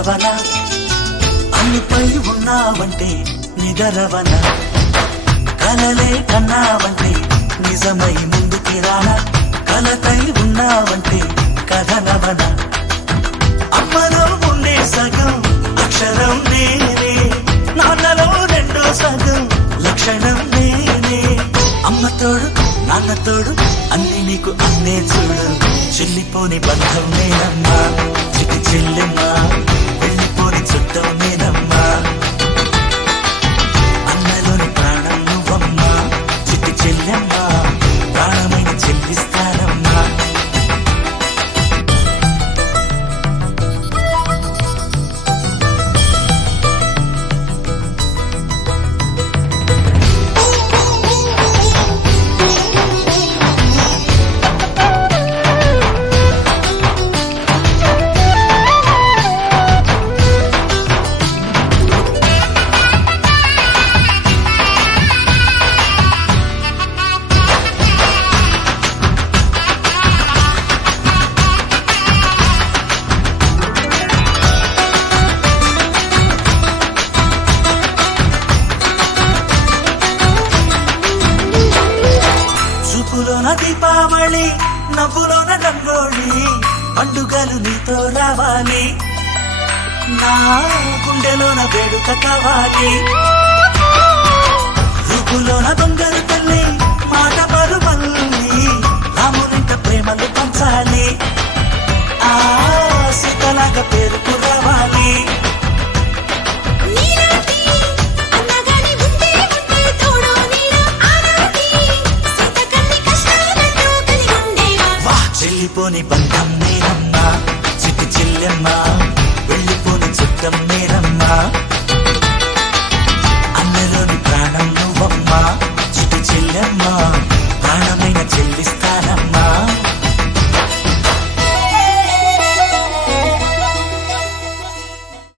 కలవన అన్నిపై ఉన్నావంటే నిగరవన కలలే కన్నావంటే నిజమై ముందుకి రానా కలతై ఉన్నావంటే కథనవన అమ్మలో ఉండే సగం అక్షరం నేనే నాన్నలో రెండో సగం లక్షణం నేనే అమ్మతోడు నాన్నతోడు అన్ని నీకు అన్నే చూడు చెల్లిపోని బంధం నేనమ్మా చిటి చెల్లెమ్మా వెళ్ళిపోని చుట్టం నేనమ్మా అన్నలోని ప్రాణం నువ్వమ్మా చిటి చెల్లెమ్మా ప్రాణమైన చెల్లిస్తానమ్మా చూపులోన దీపావళి నవ్వులోన రంగోళి పండుగలు నీతో రావాలి నా గుండెలోన వేడుక కావాలి రూపులోన దొంగలు తల్లి మాట పరుమల్లి రామునింట ప్రేమలు పంచాలి ఆ సీతలాగా పేరుకు రావాలి వెళ్ళిపోని బంధం నేనమ్మా చిట్టి చెల్లెమ్మా వెళ్ళిపోని చుట్టం నేనమ్మా